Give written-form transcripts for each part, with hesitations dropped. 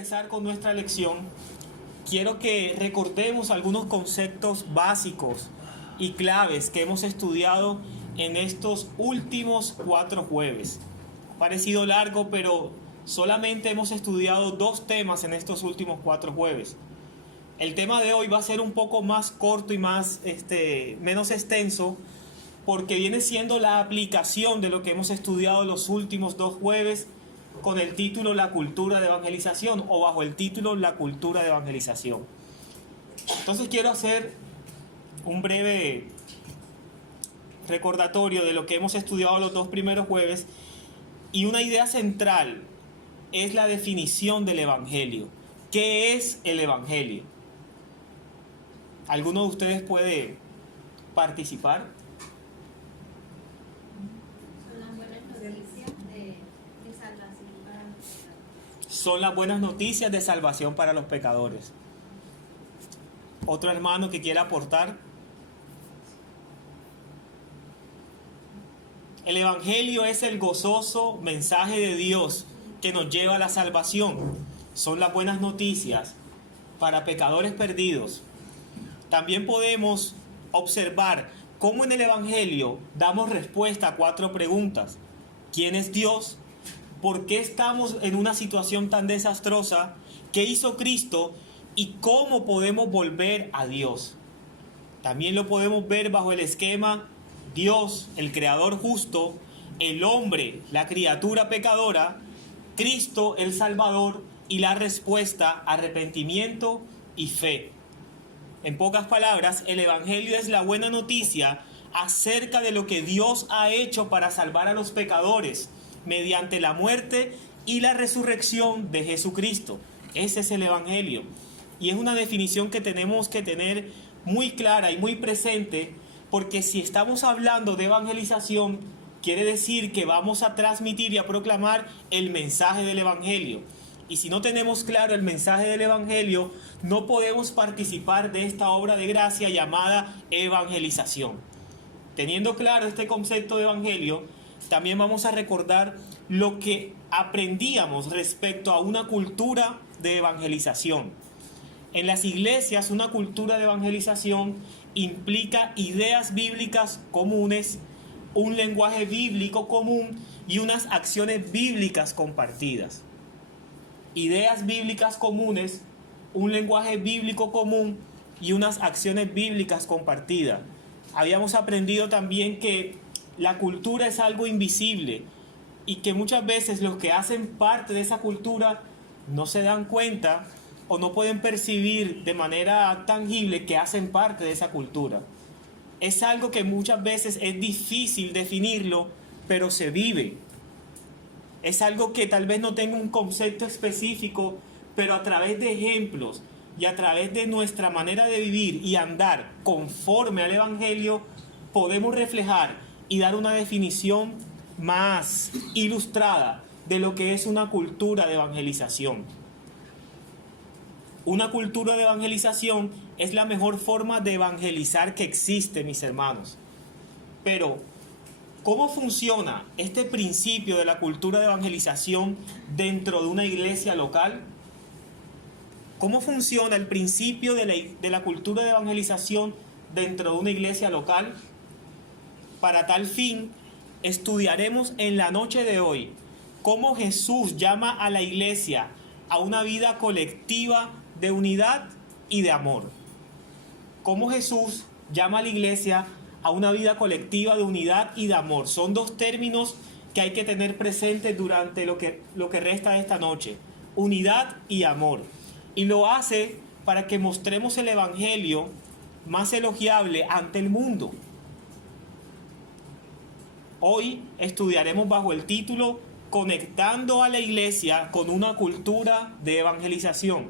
empezar con nuestra lección, quiero que recordemos algunos conceptos básicos y claves que hemos estudiado en estos últimos 4 jueves. Ha parecido largo, pero solamente hemos estudiado 2 temas en estos últimos 4 jueves. El tema de hoy va a ser un poco más corto y menos extenso, porque viene siendo la aplicación de lo que hemos estudiado los últimos 2 jueves con el título La cultura de evangelización, o bajo el título La cultura de evangelización. Entonces quiero hacer un breve recordatorio de lo que hemos estudiado los 2 primeros jueves, y una idea central es la definición del evangelio. ¿Qué es el evangelio? ¿Alguno de ustedes puede participar? Son las buenas noticias de salvación para los pecadores. ¿Otro hermano que quiera aportar? El evangelio es el gozoso mensaje de Dios que nos lleva a la salvación. Son las buenas noticias para pecadores perdidos. También podemos observar cómo en el evangelio damos respuesta a 4 preguntas. ¿Quién es Dios? ¿Por qué estamos en una situación tan desastrosa? ¿Qué hizo Cristo? ¿Y cómo podemos volver a Dios? También lo podemos ver bajo el esquema Dios, el creador justo, el hombre, la criatura pecadora, Cristo, el Salvador, y la respuesta, arrepentimiento y fe. En pocas palabras, el evangelio es la buena noticia acerca de lo que Dios ha hecho para salvar a los pecadores mediante la muerte y la resurrección de Jesucristo. Ese es el evangelio. Y es una definición que tenemos que tener muy clara y muy presente, porque si estamos hablando de evangelización, quiere decir que vamos a transmitir y a proclamar el mensaje del evangelio. Y si no tenemos claro el mensaje del evangelio, no podemos participar de esta obra de gracia llamada evangelización. Teniendo claro este concepto de evangelio, también vamos a recordar lo que aprendíamos respecto a una cultura de evangelización. En las iglesias, una cultura de evangelización implica ideas bíblicas comunes, un lenguaje bíblico común y unas acciones bíblicas compartidas. Ideas bíblicas comunes, un lenguaje bíblico común y unas acciones bíblicas compartidas. Habíamos aprendido también que la cultura es algo invisible y que muchas veces los que hacen parte de esa cultura no se dan cuenta o no pueden percibir de manera tangible que hacen parte de esa cultura. Es algo que muchas veces es difícil definirlo, pero se vive. Es algo que tal vez no tenga un concepto específico, pero a través de ejemplos y a través de nuestra manera de vivir y andar conforme al evangelio, podemos reflejar y dar una definición más ilustrada de lo que es una cultura de evangelización. Una cultura de evangelización es la mejor forma de evangelizar que existe, mis hermanos. Pero, ¿cómo funciona este principio de la cultura de evangelización dentro de una iglesia local? ¿Cómo funciona el principio de la cultura de evangelización dentro de una iglesia local? Para tal fin, estudiaremos en la noche de hoy cómo Jesús llama a la iglesia a una vida colectiva de unidad y de amor. Cómo Jesús llama a la iglesia a una vida colectiva de unidad y de amor. Son 2 términos que hay que tener presentes durante lo que resta de esta noche. Unidad y amor. Y lo hace para que mostremos el evangelio más elogiable ante el mundo. Hoy estudiaremos bajo el título Conectando a la iglesia con una cultura de evangelización.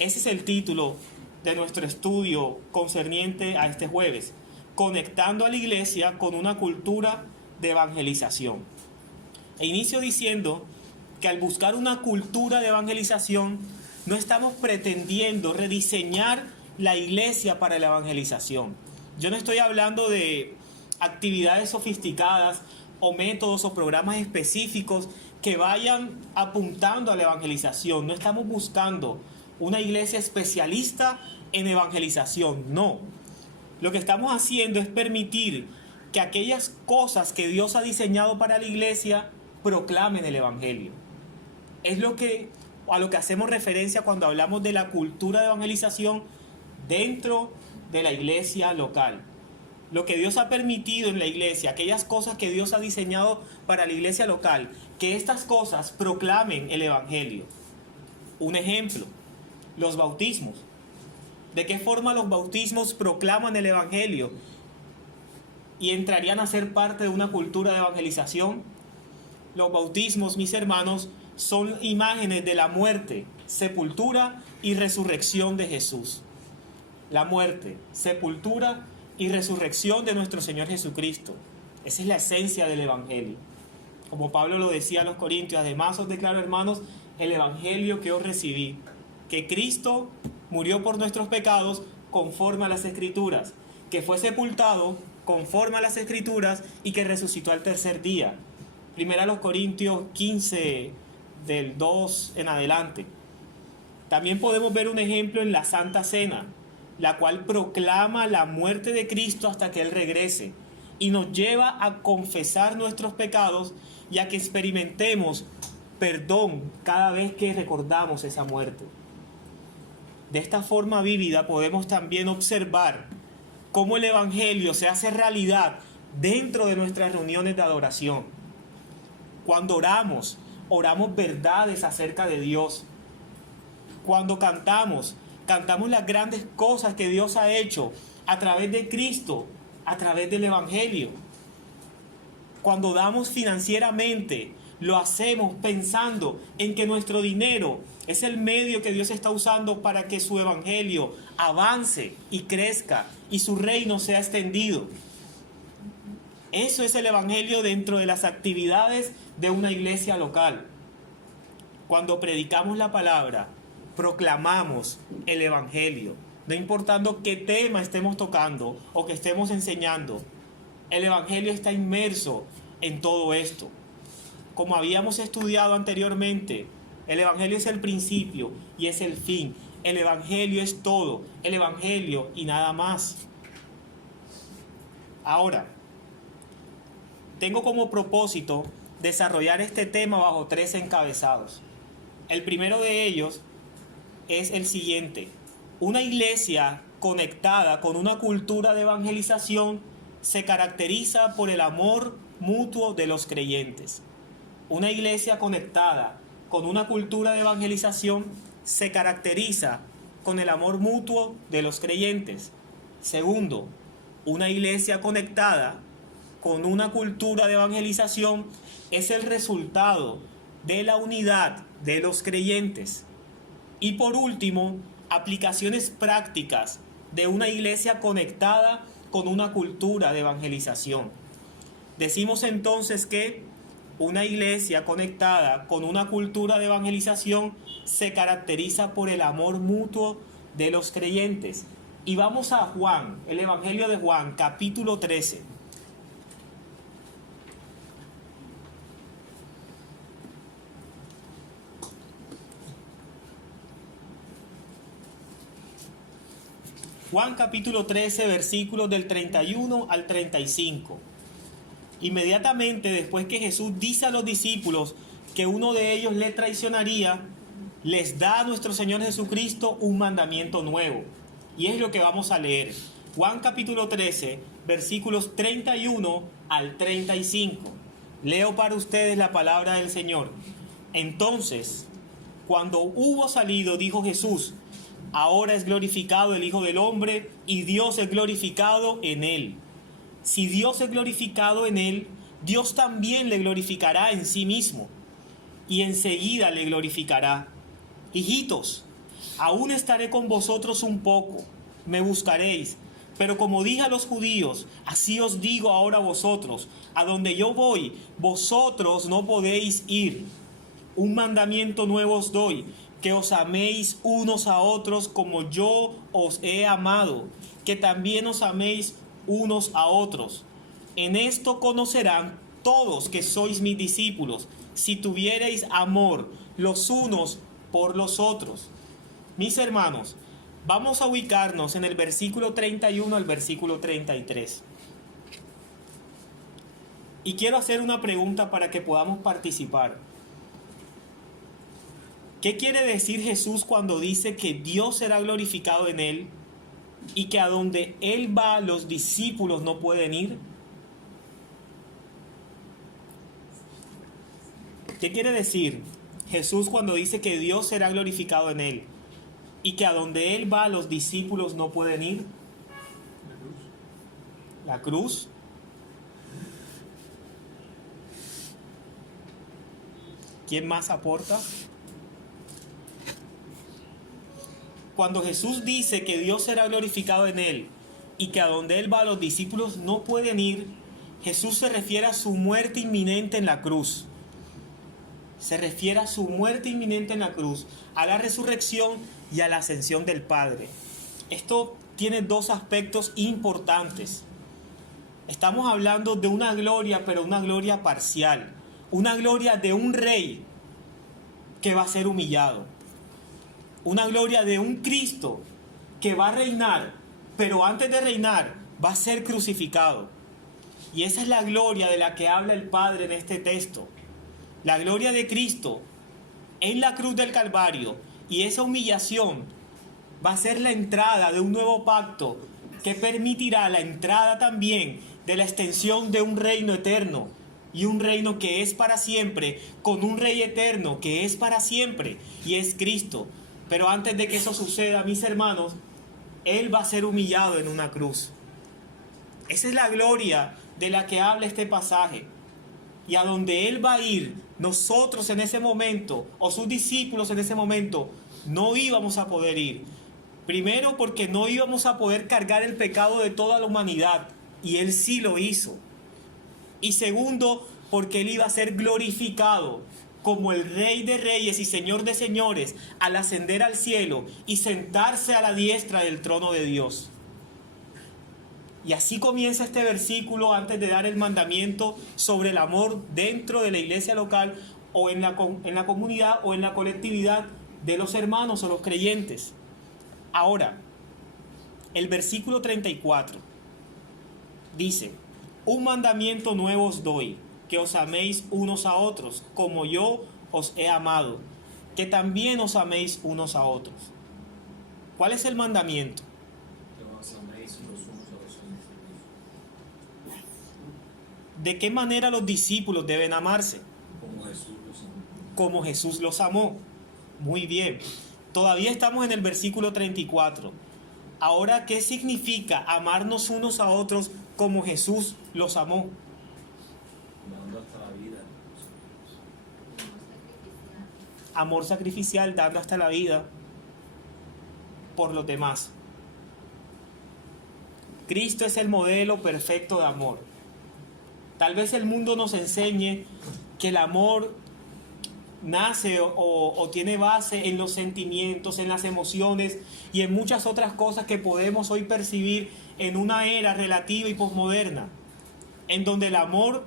Ese es el título de nuestro estudio concerniente a este jueves. Conectando a la iglesia con una cultura de evangelización. E inicio diciendo que al buscar una cultura de evangelización, no estamos pretendiendo rediseñar la iglesia para la evangelización. Yo no estoy hablando de actividades sofisticadas o métodos o programas específicos que vayan apuntando a la evangelización. No estamos buscando una iglesia especialista en evangelización, no. Lo que estamos haciendo es permitir que aquellas cosas que Dios ha diseñado para la iglesia proclamen el evangelio. Es a lo que hacemos referencia cuando hablamos de la cultura de evangelización dentro de la iglesia local. Lo que Dios ha permitido en la iglesia, aquellas cosas que Dios ha diseñado para la iglesia local, que estas cosas proclamen el evangelio. Un ejemplo, los bautismos. ¿De qué forma los bautismos proclaman el evangelio y entrarían a ser parte de una cultura de evangelización? Los bautismos, mis hermanos, son imágenes de la muerte, sepultura y resurrección de Jesús. La muerte, sepultura y resurrección de nuestro Señor Jesucristo. Esa es la esencia del evangelio. Como Pablo lo decía a los Corintios: además os declaro, hermanos, el evangelio que os recibí, que Cristo murió por nuestros pecados conforme a las Escrituras, que fue sepultado conforme a las Escrituras y que resucitó al tercer día. Primera a los Corintios 15, del 2 en adelante. También podemos ver un ejemplo en la Santa Cena, la cual proclama la muerte de Cristo hasta que Él regrese y nos lleva a confesar nuestros pecados y a que experimentemos perdón cada vez que recordamos esa muerte. De esta forma vívida podemos también observar cómo el evangelio se hace realidad dentro de nuestras reuniones de adoración. Cuando oramos verdades acerca de Dios. Cuando cantamos las grandes cosas que Dios ha hecho a través de Cristo, a través del evangelio. Cuando damos financieramente, lo hacemos pensando en que nuestro dinero es el medio que Dios está usando para que su evangelio avance y crezca y su reino sea extendido. Eso es el evangelio dentro de las actividades de una iglesia local. Cuando predicamos la palabra, proclamamos el evangelio, no importando qué tema estemos tocando o que estemos enseñando. El evangelio está inmerso en todo esto. Como habíamos estudiado anteriormente, el evangelio es el principio y es el fin. El evangelio es todo, el evangelio y nada más. Ahora, tengo como propósito desarrollar este tema bajo 3 encabezados. El primero de ellos es el siguiente: una iglesia conectada con una cultura de evangelización se caracteriza por el amor mutuo de los creyentes. Una iglesia conectada con una cultura de evangelización se caracteriza con el amor mutuo de los creyentes. Segundo, una iglesia conectada con una cultura de evangelización es el resultado de la unidad de los creyentes. Y por último, aplicaciones prácticas de una iglesia conectada con una cultura de evangelización. Decimos entonces que una iglesia conectada con una cultura de evangelización se caracteriza por el amor mutuo de los creyentes. Y vamos a Juan, el Evangelio de Juan, capítulo 13. Juan capítulo 13, versículos del 31 al 35. Inmediatamente después que Jesús dice a los discípulos que uno de ellos le traicionaría, les da a nuestro Señor Jesucristo un mandamiento nuevo. Y es lo que vamos a leer. Juan capítulo 13, versículos 31 al 35. Leo para ustedes la palabra del Señor. Entonces, cuando hubo salido, dijo Jesús: ahora es glorificado el Hijo del Hombre y Dios es glorificado en él. Si Dios es glorificado en él, Dios también le glorificará en sí mismo. Y enseguida le glorificará. Hijitos, aún estaré con vosotros un poco, me buscaréis. Pero como dije a los judíos, así os digo ahora a vosotros: a donde yo voy, vosotros no podéis ir. Un mandamiento nuevo os doy, que os améis unos a otros como yo os he amado, que también os améis unos a otros. En esto conocerán todos que sois mis discípulos, si tuviereis amor los unos por los otros. Mis hermanos, vamos a ubicarnos en el versículo 31 al versículo 33. Y quiero hacer una pregunta para que podamos participar. ¿Qué quiere decir Jesús cuando dice que Dios será glorificado en él y que a donde él va los discípulos no pueden ir? ¿Qué quiere decir Jesús cuando dice que Dios será glorificado en él y que a donde él va los discípulos no pueden ir? La cruz. ¿Quién más aporta? Cuando Jesús dice que Dios será glorificado en él y que a donde él va los discípulos no pueden ir, Jesús se refiere a su muerte inminente en la cruz. Se refiere a su muerte inminente en la cruz, a la resurrección y a la ascensión del Padre. Esto tiene dos aspectos importantes. Estamos hablando de una gloria, pero una gloria parcial. Una gloria de un rey que va a ser humillado. Una gloria de un Cristo que va a reinar, pero antes de reinar va a ser crucificado. Y esa es la gloria de la que habla el Padre en este texto. La gloria de Cristo en la cruz del Calvario, y esa humillación va a ser la entrada de un nuevo pacto que permitirá la entrada también de la extensión de un reino eterno, y un reino que es para siempre, con un rey eterno que es para siempre, y es Cristo. Pero antes de que eso suceda, mis hermanos, él va a ser humillado en una cruz. Esa es la gloria de la que habla este pasaje. Y a donde él va a ir, nosotros en ese momento, o sus discípulos en ese momento, no íbamos a poder ir. Primero porque no íbamos a poder cargar el pecado de toda la humanidad, y él sí lo hizo. Y segundo, porque él iba a ser glorificado como el Rey de Reyes y Señor de Señores al ascender al cielo y sentarse a la diestra del trono de Dios. Y así comienza este versículo antes de dar el mandamiento sobre el amor dentro de la iglesia local o en la comunidad o en la colectividad de los hermanos o los creyentes. Ahora, el versículo 34 dice: un mandamiento nuevo os doy, que os améis unos a otros, como yo os he amado, que también os améis unos a otros. ¿Cuál es el mandamiento? Que os améis los unos a los otros. ¿De qué manera los discípulos deben amarse? Como Jesús los amó. Como Jesús los amó. Muy bien. Todavía estamos en el versículo 34. Ahora, ¿qué significa amarnos unos a otros como Jesús los amó? Dando hasta la vida. Amor sacrificial, dando hasta la vida por los demás. Cristo es el modelo perfecto de amor. Tal vez el mundo nos enseñe que el amor nace o tiene base en los sentimientos, en las emociones y en muchas otras cosas que podemos hoy percibir en una era relativa y posmoderna, en donde el amor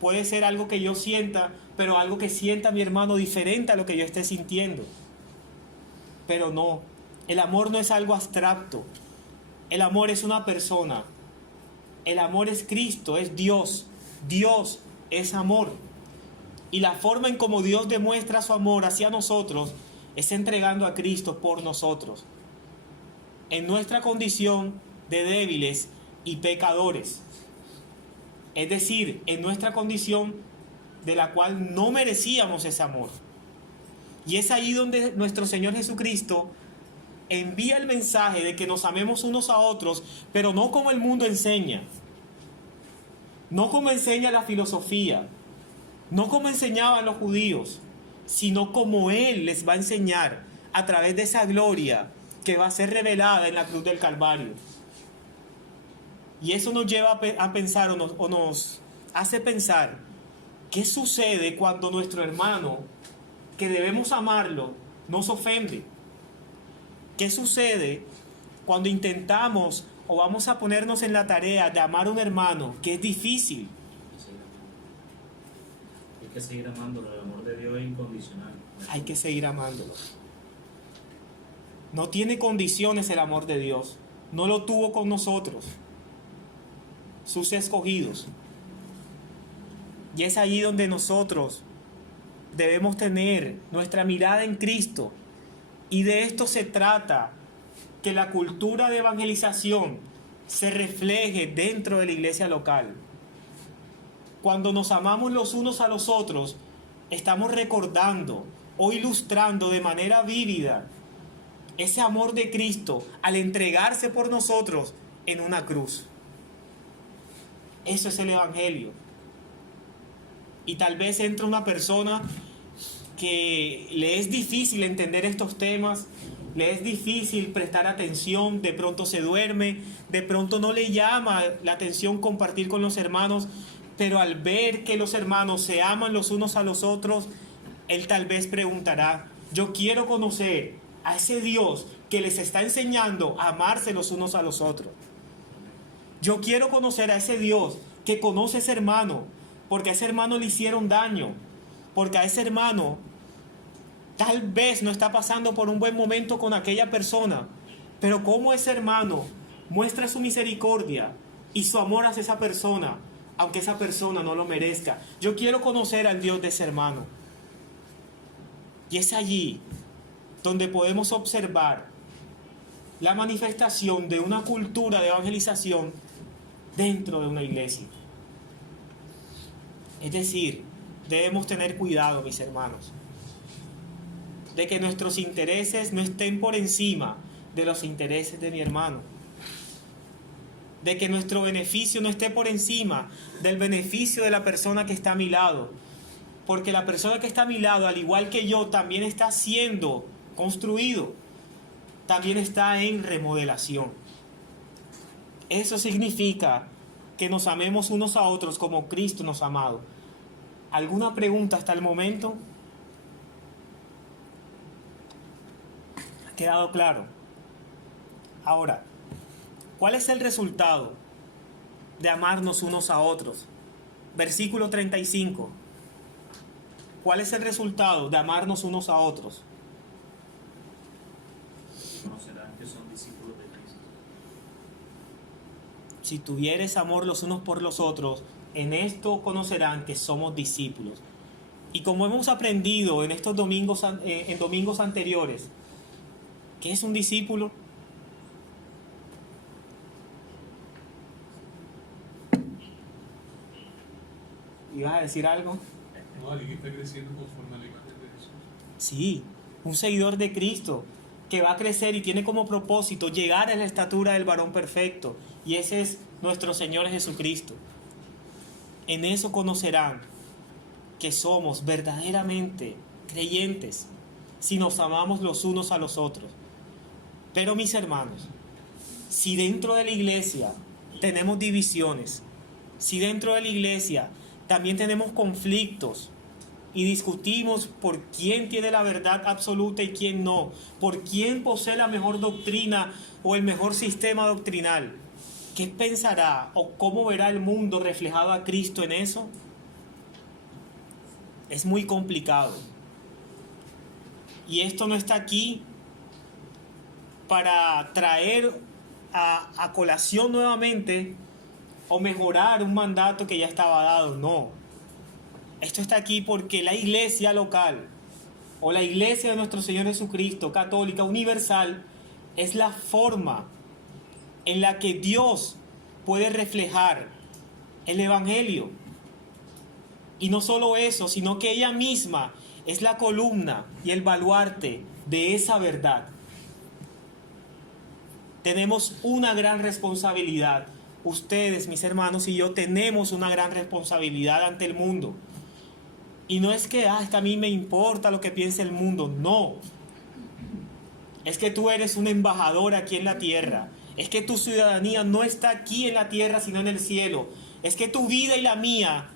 puede ser algo que yo sienta, pero algo que sienta mi hermano diferente a lo que yo esté sintiendo. Pero no, el amor no es algo abstracto. El amor es una persona. El amor es Cristo, es Dios. Dios es amor. Y la forma en cómo Dios demuestra su amor hacia nosotros es entregando a Cristo por nosotros, en nuestra condición de débiles y pecadores. Es decir, en nuestra condición de la cual no merecíamos ese amor. Y es ahí donde nuestro Señor Jesucristo envía el mensaje de que nos amemos unos a otros, pero no como el mundo enseña, no como enseña la filosofía, no como enseñaban los judíos, sino como Él les va a enseñar a través de esa gloria que va a ser revelada en la cruz del Calvario. Y eso nos lleva a pensar o nos hace pensar qué sucede cuando nuestro hermano, que debemos amarlo, nos ofende. ¿Qué sucede cuando intentamos o vamos a ponernos en la tarea de amar a un hermano que es difícil? Porque que seguir amándolo, el amor de Dios es incondicional. Hay que seguir amándolo. No tiene condiciones el amor de Dios. No lo tuvo con nosotros, sus escogidos. Y es allí donde nosotros debemos tener nuestra mirada en Cristo. Y de esto se trata, que la cultura de evangelización se refleje dentro de la iglesia local. Cuando nos amamos los unos a los otros, estamos recordando o ilustrando de manera vívida ese amor de Cristo al entregarse por nosotros en una cruz. Eso es el evangelio. Y tal vez entre una persona que le es difícil entender estos temas, le es difícil prestar atención, de pronto se duerme, de pronto no le llama la atención compartir con los hermanos, pero al ver que los hermanos se aman los unos a los otros, él tal vez preguntará: yo quiero conocer a ese Dios que les está enseñando a amarse los unos a los otros. Yo quiero conocer a ese Dios que conoce a ese hermano, porque a ese hermano le hicieron daño, porque a ese hermano tal vez no está pasando por un buen momento con aquella persona, pero cómo ese hermano muestra su misericordia y su amor hacia esa persona, aunque esa persona no lo merezca. Yo quiero conocer al Dios de ese hermano. Y es allí donde podemos observar la manifestación de una cultura de evangelización dentro de una iglesia. Es decir, debemos tener cuidado, mis hermanos, de que nuestros intereses no estén por encima de los intereses de mi hermano, de que nuestro beneficio no esté por encima del beneficio de la persona que está a mi lado, porque la persona que está a mi lado, al igual que yo, también está siendo construido, también está en remodelación. Eso significa que nos amemos unos a otros como Cristo nos ha amado. ¿Alguna pregunta hasta el momento? ¿Ha quedado claro? Ahora, ¿cuál es el resultado de amarnos unos a otros? Versículo 35. ¿Cuál es el resultado de amarnos unos a otros? Conocerán que son discípulos de Cristo. Si tuvieres amor los unos por los otros, en esto conocerán que somos discípulos. Y como hemos aprendido en estos domingos anteriores, ¿qué es un discípulo? ¿Ibas a decir algo? No, alguien que está creciendo conforme a la imagen de Jesús. Sí, un seguidor de Cristo que va a crecer y tiene como propósito llegar a la estatura del varón perfecto. Y ese es nuestro Señor Jesucristo. En eso conocerán que somos verdaderamente creyentes si nos amamos los unos a los otros. Pero mis hermanos, si dentro de la iglesia tenemos divisiones, si dentro de la iglesia también tenemos conflictos y discutimos por quién tiene la verdad absoluta y quién no, por quién posee la mejor doctrina o el mejor sistema doctrinal, ¿qué pensará o cómo verá el mundo reflejado a Cristo en eso? Es muy complicado. Y esto no está aquí para traer a colación nuevamente o mejorar un mandato que ya estaba dado. No. Esto está aquí porque la iglesia local o la iglesia de nuestro Señor Jesucristo, católica, universal, es la forma en la que Dios puede reflejar el evangelio. Y no solo eso, sino que ella misma es la columna y el baluarte de esa verdad. Tenemos una gran responsabilidad. Ustedes, mis hermanos, y yo tenemos una gran responsabilidad ante el mundo. Y no es que, es que a mí me importa lo que piense el mundo. No. Es que tú eres un embajador aquí en la tierra. Es que tu ciudadanía no está aquí en la tierra, sino en el cielo. Es que tu vida y la mía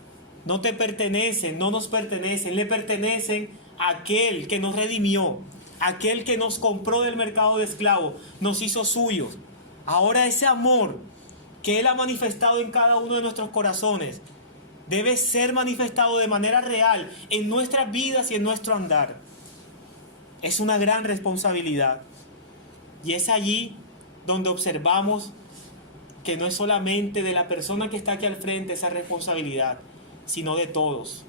no te pertenecen, no nos pertenecen. Le pertenecen a aquel que nos redimió, aquel que nos compró del mercado de esclavos, nos hizo suyos. Ahora ese amor que Él ha manifestado en cada uno de nuestros corazones debe ser manifestado de manera real en nuestras vidas y en nuestro andar. Es una gran responsabilidad. Y es allí donde observamos que no es solamente de la persona que está aquí al frente esa responsabilidad, sino de todos.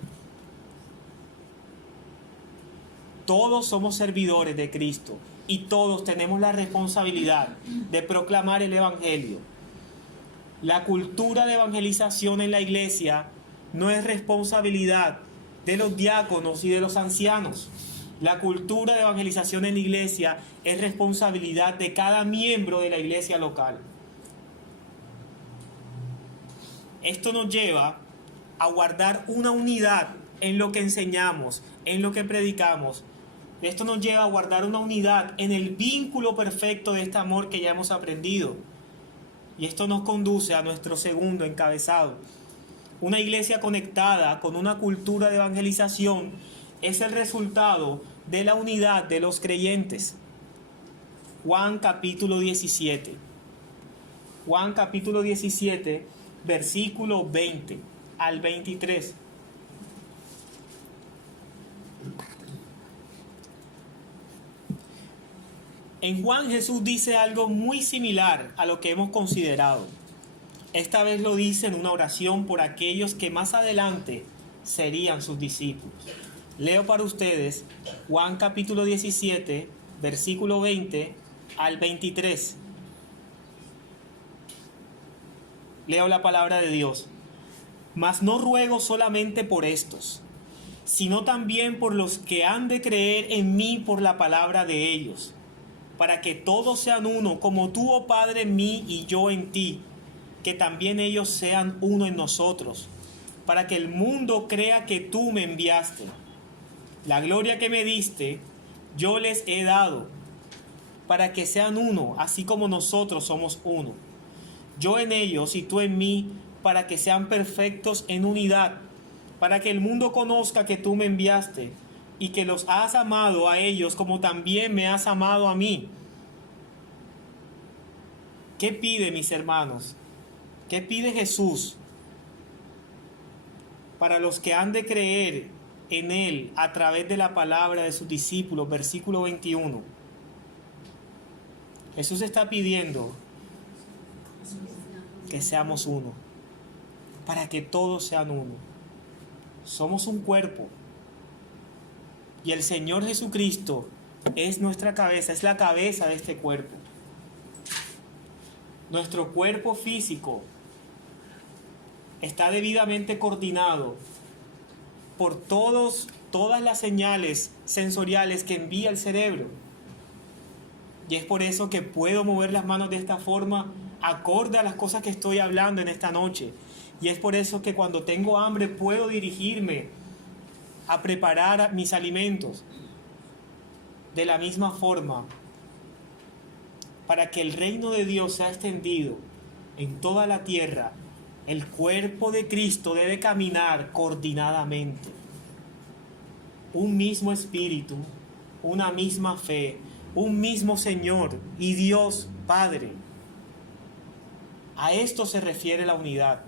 Todos somos servidores de Cristo y todos tenemos la responsabilidad de proclamar el Evangelio. La cultura de evangelización en la iglesia no es responsabilidad de los diáconos y de los ancianos. La cultura de evangelización en la iglesia es responsabilidad de cada miembro de la iglesia local. Esto nos lleva a guardar una unidad en lo que enseñamos, en lo que predicamos. Esto nos lleva a guardar una unidad en el vínculo perfecto de este amor que ya hemos aprendido. Y esto nos conduce a nuestro segundo encabezado. Una iglesia conectada con una cultura de evangelización es el resultado de la unidad de los creyentes. Juan capítulo 17. Juan capítulo 17, versículo 20 al 23. En Juan Jesús dice algo muy similar a lo que hemos considerado. Esta vez lo dice en una oración por aquellos que más adelante serían sus discípulos. Leo para ustedes Juan capítulo 17, versículo 20 al 23. Leo la palabra de Dios. Mas no ruego solamente por estos, sino también por los que han de creer en mí por la palabra de ellos, para que todos sean uno, como tú, oh Padre, en mí y yo en ti, que también ellos sean uno en nosotros, para que el mundo crea que tú me enviaste. La gloria que me diste, yo les he dado, para que sean uno, así como nosotros somos uno. Yo en ellos y tú en mí, para que sean perfectos en unidad, para que el mundo conozca que tú me enviaste y que los has amado a ellos como también me has amado a mí. ¿Qué pide, mis hermanos? ¿Qué pide Jesús para los que han de creer en Él a través de la palabra de sus discípulos? Versículo 21. Jesús está pidiendo que seamos uno, para que todos sean uno. Somos un cuerpo y el Señor Jesucristo es nuestra cabeza, es la cabeza de este cuerpo. Nuestro cuerpo físico está debidamente coordinado por todas las señales sensoriales que envía el cerebro. Y es por eso que puedo mover las manos de esta forma acorde a las cosas que estoy hablando en esta noche. Y es por eso que cuando tengo hambre puedo dirigirme a preparar mis alimentos. De la misma forma, para que el reino de Dios sea extendido en toda la tierra, el cuerpo de Cristo debe caminar coordinadamente. Un mismo espíritu, una misma fe, un mismo Señor y Dios Padre. A esto se refiere la unidad.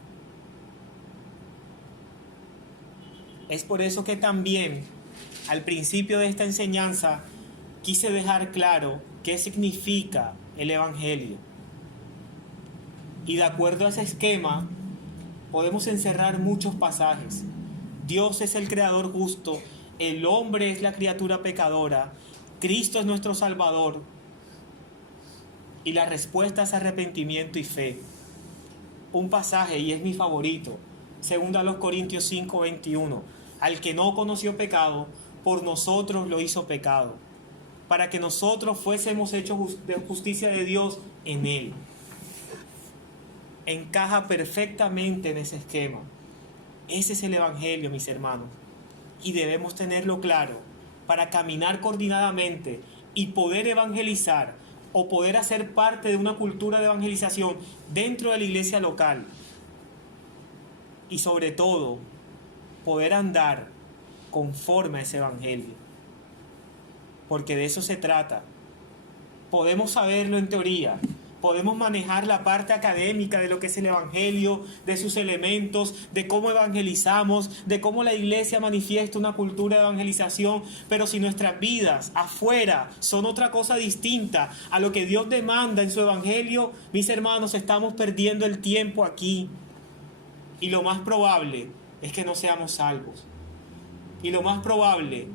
Es por eso que también al principio de esta enseñanza quise dejar claro qué significa el Evangelio. Y de acuerdo a ese esquema podemos encerrar muchos pasajes. Dios es el creador justo, el hombre es la criatura pecadora, Cristo es nuestro Salvador y la respuesta es arrepentimiento y fe. Un pasaje, y es mi favorito, 2 Corintios 5:21. Al que no conoció pecado, por nosotros lo hizo pecado, para que nosotros fuésemos hechos de justicia de Dios en él. Encaja perfectamente en ese esquema. Ese es el Evangelio, mis hermanos. Y debemos tenerlo claro para caminar coordinadamente y poder evangelizar o poder hacer parte de una cultura de evangelización dentro de la iglesia local. Y sobre todo, poder andar conforme a ese Evangelio. Porque de eso se trata. Podemos saberlo en teoría, Podemos manejar la parte académica de lo que es el Evangelio, de sus elementos, de cómo evangelizamos, de cómo la iglesia manifiesta una cultura de evangelización. Pero si nuestras vidas afuera son otra cosa distinta a lo que Dios demanda en su Evangelio, mis hermanos, estamos perdiendo el tiempo aquí. Y lo más probable es que no seamos salvos. Y lo más probable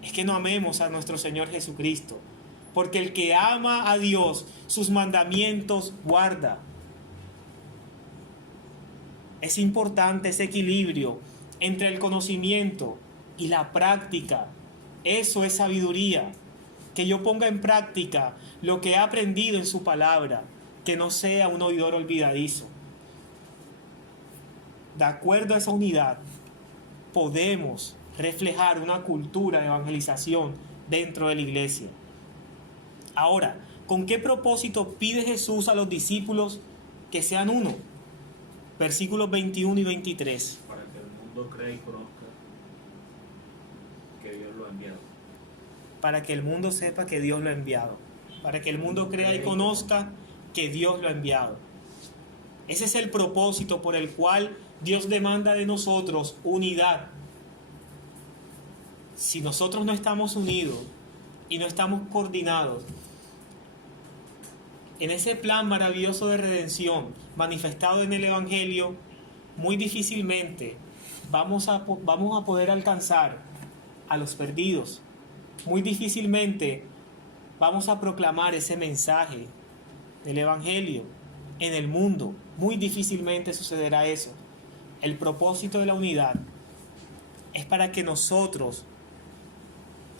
es que no amemos a nuestro Señor Jesucristo. Porque el que ama a Dios, sus mandamientos guarda. Es importante ese equilibrio entre el conocimiento y la práctica. Eso es sabiduría. Que yo ponga en práctica lo que he aprendido en su palabra. Que no sea un oidor olvidadizo. De acuerdo a esa unidad, podemos reflejar una cultura de evangelización dentro de la iglesia. Ahora, ¿con qué propósito pide Jesús a los discípulos que sean uno? Versículos 21 y 23. Para que el mundo crea y conozca que Dios lo ha enviado. Para que el mundo sepa que Dios lo ha enviado. Para que el mundo crea y conozca que Dios lo ha enviado. Ese es el propósito por el cual Dios demanda de nosotros unidad. Si nosotros no estamos unidos y no estamos coordinados en ese plan maravilloso de redención manifestado en el Evangelio, muy difícilmente vamos a poder alcanzar a los perdidos. Muy difícilmente vamos a proclamar ese mensaje del Evangelio en el mundo. Muy difícilmente sucederá eso. El propósito de la unidad es para que nosotros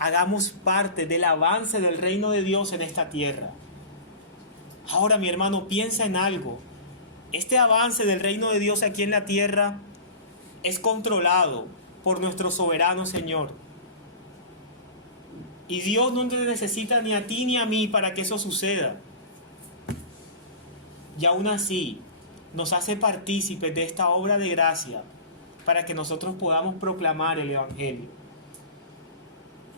hagamos parte del avance del reino de Dios en esta tierra. Ahora, mi hermano, piensa en algo. Este avance del reino de Dios aquí en la tierra es controlado por nuestro soberano Señor. Y Dios no te necesita ni a ti ni a mí para que eso suceda. Y aún así, nos hace partícipes de esta obra de gracia para que nosotros podamos proclamar el Evangelio.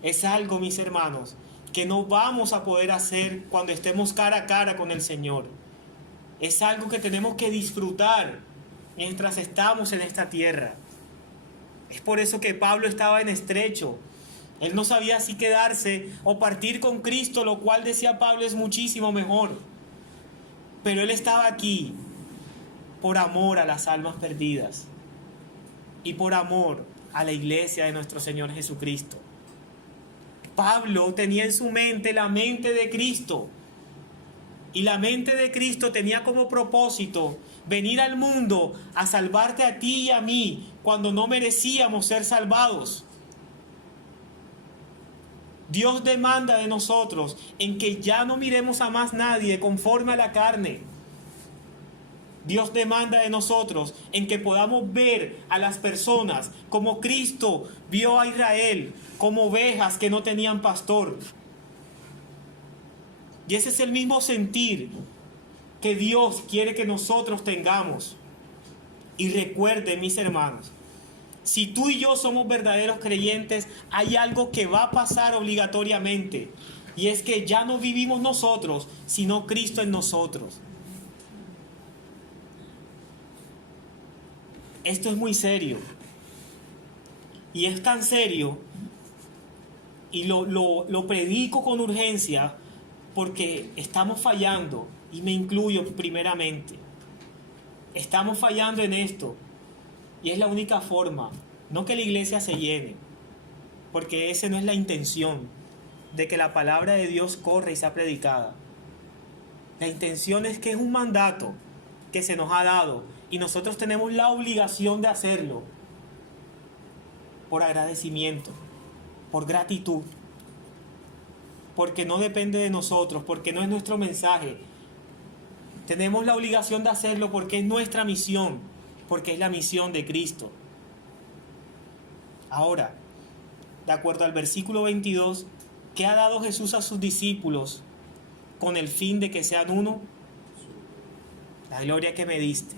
Es algo, mis hermanos, que no vamos a poder hacer cuando estemos cara a cara con el Señor. Es algo que tenemos que disfrutar mientras estamos en esta tierra. Es por eso que Pablo estaba en estrecho. Él no sabía si quedarse o partir con Cristo, lo cual decía Pablo es muchísimo mejor. Pero él estaba aquí por amor a las almas perdidas y por amor a la iglesia de nuestro Señor Jesucristo. Pablo tenía en su mente la mente de Cristo, y la mente de Cristo tenía como propósito venir al mundo a salvarte a ti y a mí cuando no merecíamos ser salvados. Dios demanda de nosotros en que ya no miremos a más nadie conforme a la carne. Dios demanda de nosotros en que podamos ver a las personas como Cristo vio a Israel, como ovejas que no tenían pastor. Y ese es el mismo sentir que Dios quiere que nosotros tengamos. Y recuerden, mis hermanos, si tú y yo somos verdaderos creyentes, hay algo que va a pasar obligatoriamente. Y es que ya no vivimos nosotros, sino Cristo en nosotros. Esto es muy serio. Y es tan serio, y lo predico con urgencia, porque estamos fallando, y me incluyo primeramente. Estamos fallando en esto, y es la única forma, no que la iglesia se llene, porque esa no es la intención, de que la palabra de Dios corra y sea predicada. La intención es que es un mandato que se nos ha dado, y nosotros tenemos la obligación de hacerlo, por agradecimiento, por gratitud, porque no depende de nosotros, porque no es nuestro mensaje. Tenemos la obligación de hacerlo porque es nuestra misión, porque es la misión de Cristo. Ahora, de acuerdo al versículo 22, ¿qué ha dado Jesús a sus discípulos con el fin de que sean uno? La gloria que me diste.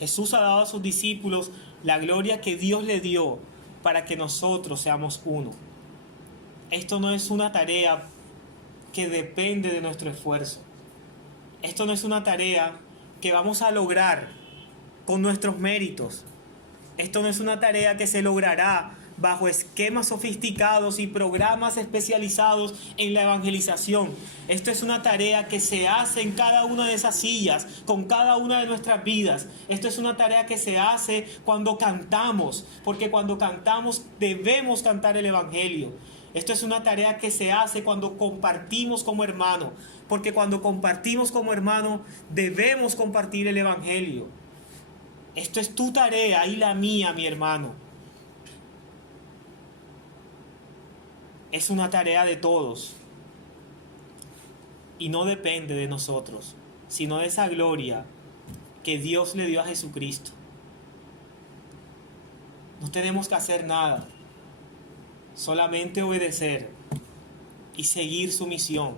Jesús ha dado a sus discípulos la gloria que Dios le dio para que nosotros seamos uno. Esto no es una tarea que depende de nuestro esfuerzo. Esto no es una tarea que vamos a lograr con nuestros méritos. Esto no es una tarea que se logrará bajo esquemas sofisticados y programas especializados en la evangelización. Esto es una tarea que se hace en cada una de esas sillas, con cada una de nuestras vidas. Esto es una tarea que se hace cuando cantamos, porque cuando cantamos debemos cantar el evangelio. Esto es una tarea que se hace cuando compartimos como hermano, porque cuando compartimos como hermano debemos compartir el evangelio. Esto es tu tarea y la mía, mi hermano. Es una tarea de todos y no depende de nosotros, sino de esa gloria que Dios le dio a Jesucristo. No tenemos que hacer nada, solamente obedecer y seguir su misión.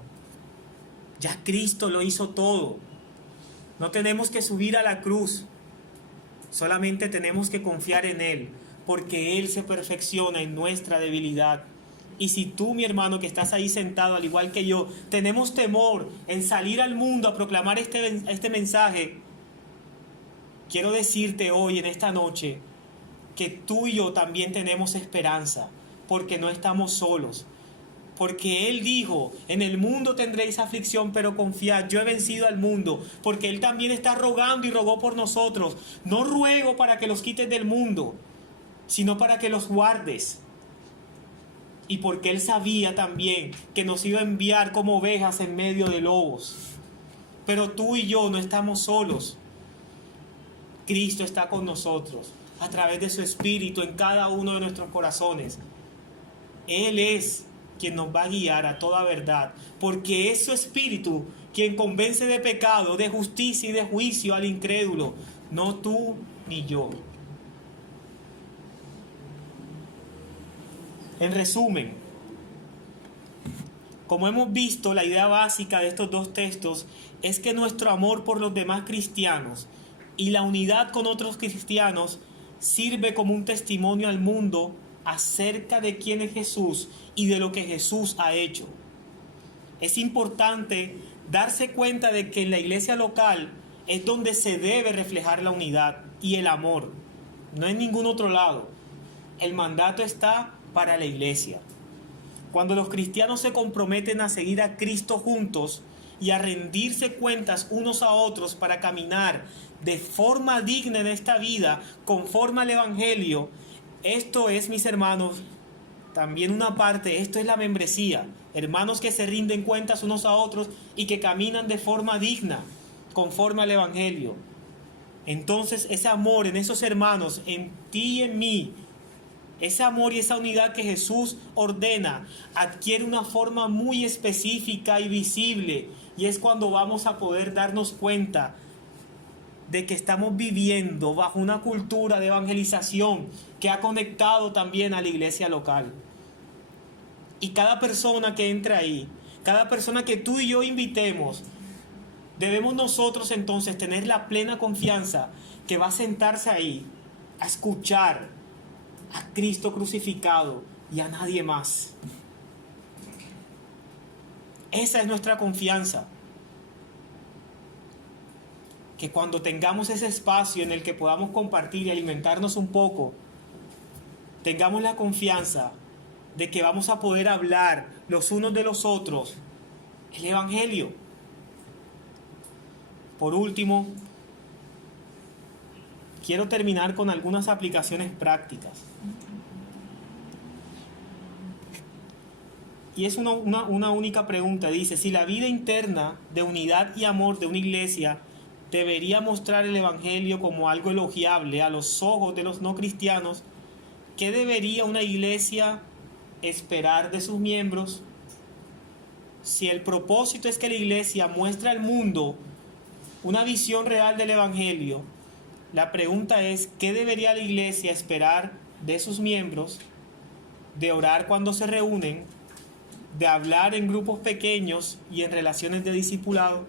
Ya Cristo lo hizo todo. No tenemos que subir a la cruz, solamente tenemos que confiar en Él, porque Él se perfecciona en nuestra debilidad. Y si tú, mi hermano, que estás ahí sentado, al igual que yo, tenemos temor en salir al mundo a proclamar este mensaje, quiero decirte hoy, en esta noche, que tú y yo también tenemos esperanza, porque no estamos solos. Porque Él dijo, en el mundo tendréis aflicción, pero confiad, yo he vencido al mundo. Porque Él también está rogando y rogó por nosotros. No ruego para que los quites del mundo, sino para que los guardes. Y porque Él sabía también que nos iba a enviar como ovejas en medio de lobos. Pero tú y yo no estamos solos. Cristo está con nosotros a través de su Espíritu en cada uno de nuestros corazones. Él es quien nos va a guiar a toda verdad, porque es su Espíritu quien convence de pecado, de justicia y de juicio al incrédulo, no tú ni yo. En resumen, como hemos visto, la idea básica de estos dos textos es que nuestro amor por los demás cristianos y la unidad con otros cristianos sirve como un testimonio al mundo acerca de quién es Jesús y de lo que Jesús ha hecho. Es importante darse cuenta de que en la iglesia local es donde se debe reflejar la unidad y el amor, no en ningún otro lado. El mandato está para la iglesia. Cuando los cristianos se comprometen a seguir a Cristo juntos y a rendirse cuentas unos a otros para caminar de forma digna en esta vida, conforme al Evangelio, esto es, mis hermanos, también una parte, esto es la membresía. Hermanos que se rinden cuentas unos a otros y que caminan de forma digna, conforme al Evangelio. Entonces, ese amor en esos hermanos, en ti y en mí, ese amor y esa unidad que Jesús ordena, adquiere una forma muy específica y visible. Y es cuando vamos a poder darnos cuenta de que estamos viviendo bajo una cultura de evangelización que ha conectado también a la iglesia local. Y cada persona que entra ahí, cada persona que tú y yo invitemos, debemos nosotros entonces tener la plena confianza que va a sentarse ahí a escuchar a Cristo crucificado y a nadie más. Esa es nuestra confianza. Que cuando tengamos ese espacio en el que podamos compartir y alimentarnos un poco, tengamos la confianza de que vamos a poder hablar los unos de los otros el Evangelio. Por último, quiero terminar con algunas aplicaciones prácticas. Y es una única pregunta. Dice, si la vida interna de unidad y amor de una iglesia debería mostrar el Evangelio como algo elogiable a los ojos de los no cristianos, ¿qué debería una iglesia esperar de sus miembros? Si el propósito es que la iglesia muestre al mundo una visión real del Evangelio, la pregunta es, ¿qué debería la iglesia esperar de sus miembros? De orar cuando se reúnen, de hablar en grupos pequeños y en relaciones de discipulado.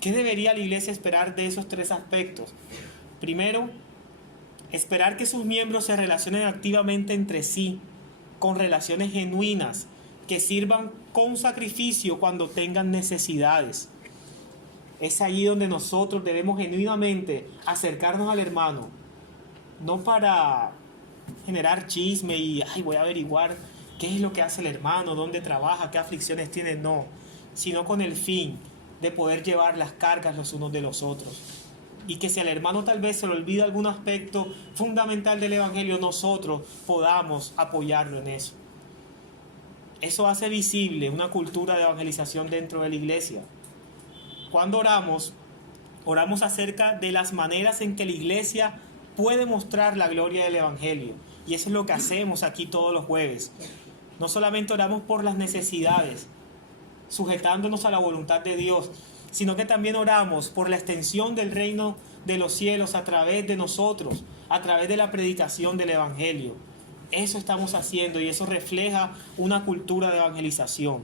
¿Qué debería la iglesia esperar de esos tres aspectos? Primero, esperar que sus miembros se relacionen activamente entre sí, con relaciones genuinas, que sirvan con sacrificio cuando tengan necesidades. Es allí donde nosotros debemos genuinamente acercarnos al hermano, no para generar chisme y voy a averiguar qué es lo que hace el hermano, dónde trabaja, qué aflicciones tiene, no, sino con el fin de poder llevar las cargas los unos de los otros. Y que si al hermano tal vez se le olvida algún aspecto fundamental del Evangelio, nosotros podamos apoyarlo en eso. Eso hace visible una cultura de evangelización dentro de la iglesia. Cuando oramos acerca de las maneras en que la iglesia puede mostrar la gloria del Evangelio. Y eso es lo que hacemos aquí todos los jueves. No solamente oramos por las necesidades, sujetándonos a la voluntad de Dios, sino que también oramos por la extensión del reino de los cielos a través de nosotros, a través de la predicación del Evangelio. Eso estamos haciendo y eso refleja una cultura de evangelización.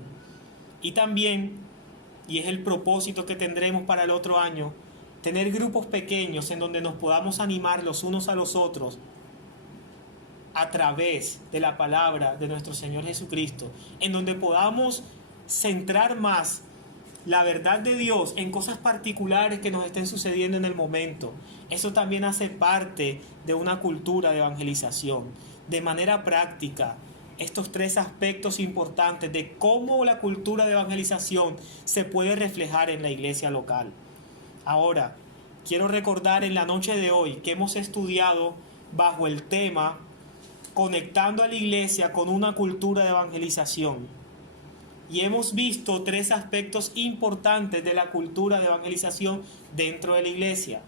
Y también, y es el propósito que tendremos para el otro año, tener grupos pequeños en donde nos podamos animar los unos a los otros a través de la palabra de nuestro Señor Jesucristo, en donde podamos centrar más la verdad de Dios en cosas particulares que nos estén sucediendo en el momento. Eso también hace parte de una cultura de evangelización. De manera práctica, estos tres aspectos importantes de cómo la cultura de evangelización se puede reflejar en la iglesia local. Ahora, quiero recordar en la noche de hoy que hemos estudiado bajo el tema Conectando a la iglesia con una cultura de evangelización. Y hemos visto tres aspectos importantes de la cultura de evangelización dentro de la iglesia.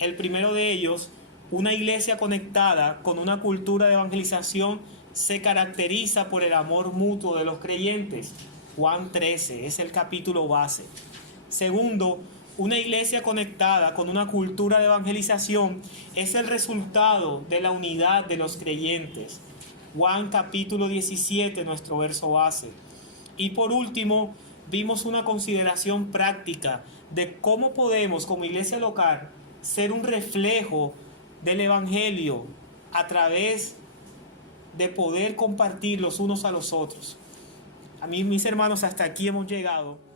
El primero de ellos, una iglesia conectada con una cultura de evangelización se caracteriza por el amor mutuo de los creyentes. Juan 13 es el capítulo base. Segundo, una iglesia conectada con una cultura de evangelización es el resultado de la unidad de los creyentes. Juan capítulo 17, nuestro verso base. Y por último, vimos una consideración práctica de cómo podemos, como iglesia local, ser un reflejo del Evangelio a través de poder compartir los unos a los otros. A mí, mis hermanos, hasta aquí hemos llegado.